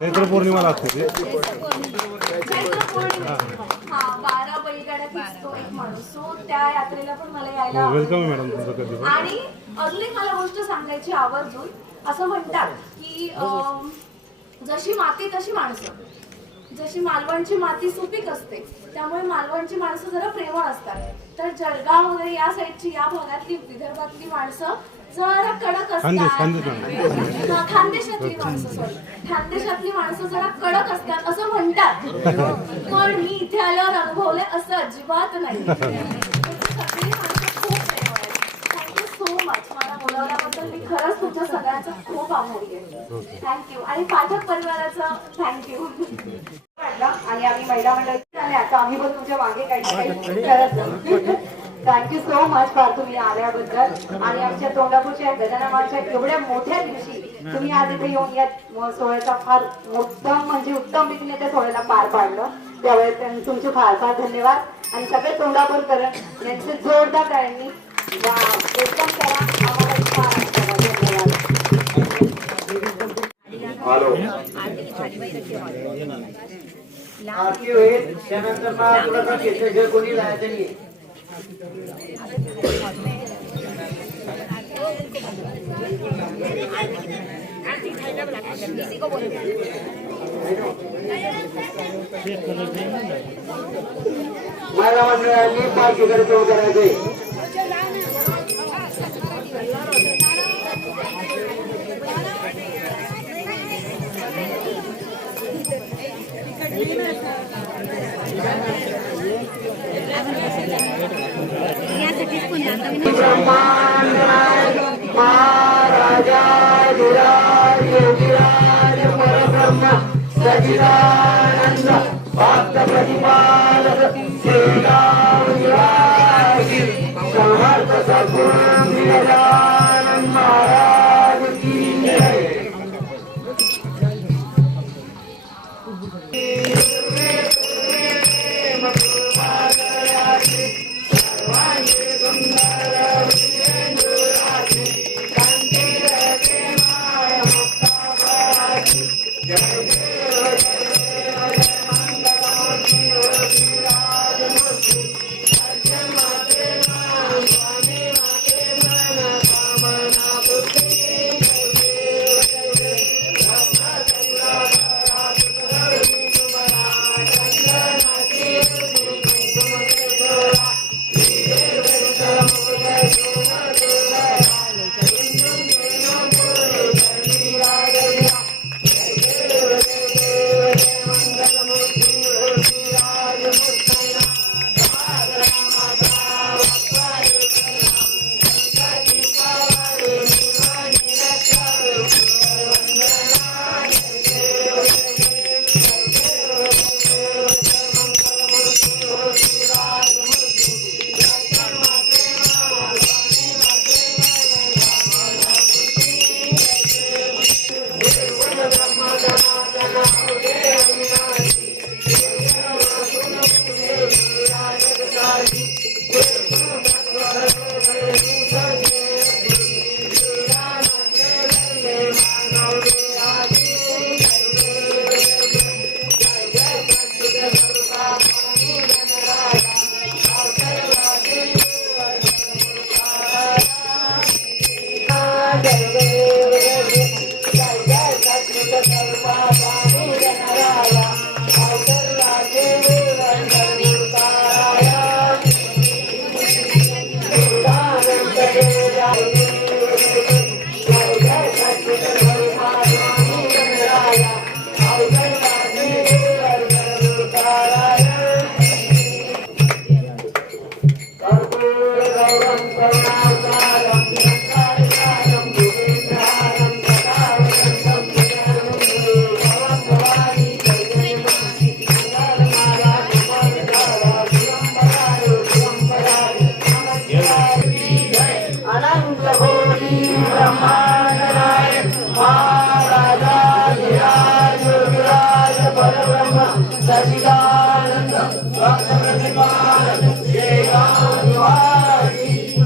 चैत्र ते पौर्णिमा बारा एक माणूस त्या यात्रेला पण मला यायला वेलकम आहे मॅडम तुमचं कधी पण. आणि अजून एक मला गोष्ट सांगायची आवर्जून. असं म्हणतात की अं, जशी माती तशी माणसं. जशी मालवणची माती सुपीक असते त्यामुळे मालवणची माणसं जरा प्रेमळ असतात. तर जळगाव वगैरे या साईडची या भागातली विदर्भातली माणसं जरा कडक खानदेश- असतात हा, खानदेशातली माणसं सॉरी खानदेशातली माणसं जरा कडक असतात असं म्हणतात. पण मी इथे आल्यावर अनुभवले असं अजिबात नाही. सगळी माणसं खूप प्रेमळ आहेत. थँक्यू सो मच मला बोलावल्याबद्दल मी खरंच तुमच्या सगळ्यांचा खूप आभारी आहे. थँक्यू आणि पाठक परिवाराचं थँक्यू आणि आम्ही महिला मंडळी आम्ही पण तुमच्या मागे काही ना काही करत जाऊ. थँक्यू सो मच फार तुम्ही आल्याबद्दल. आणि आमच्या तोंडापूरच्या गजानमाच्या एवढ्या मोठ्या दिवशी तुम्ही आज इथे येऊन या सोहळ्याचा फार उत्तम म्हणजे उत्तम रीतीने त्या सोहळ्याला पार पाडलं. त्यावेळेस त्यां- तुमचे फार फार धन्यवाद. आणि सगळे तोंडापूरकरण यांचे जोरदार टाळ्यांनी वा एकदम करा. आरती होईल त्यानंतर कोणी जायचं नाही महिला मंडळांनी पालखीकडे सुरू करायचंय महाराजा सचिदानंद भक्त प्रतिपालक श्रीराम समर्थ सद्गुण महाराज की जय Sadar Baba Nurana Rala Sachidanand भक्त प्रतिपालक श्रीराम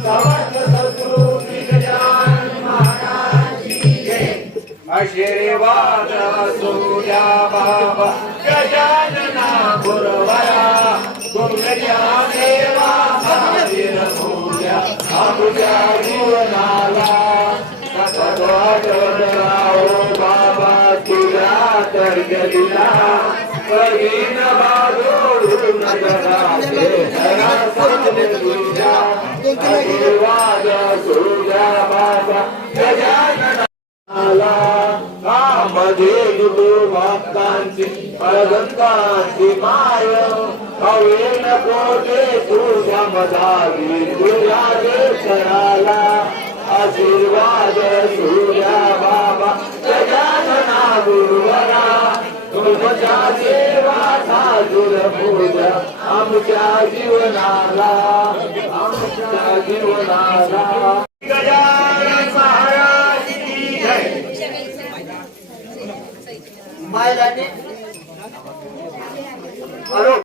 समर्थ सद्गुरु श्री गजानन महाराज की जय। आश्चर्य बाबा गजानना गुरवरा तुमच्या देवा आमच्या जीवनाला बाबा तुझ्या दिला कधीन जगाचे जरा तुझ्या आशीर्वाद बाबा आला कामध्ये भक्तांची माय तुझ्या मधावी तुझ्या आशीर्वाद सूर्या बाबा गजानना गुरुवरा आमच्या जीवनाला. आमच्या जीवनाला. गजानन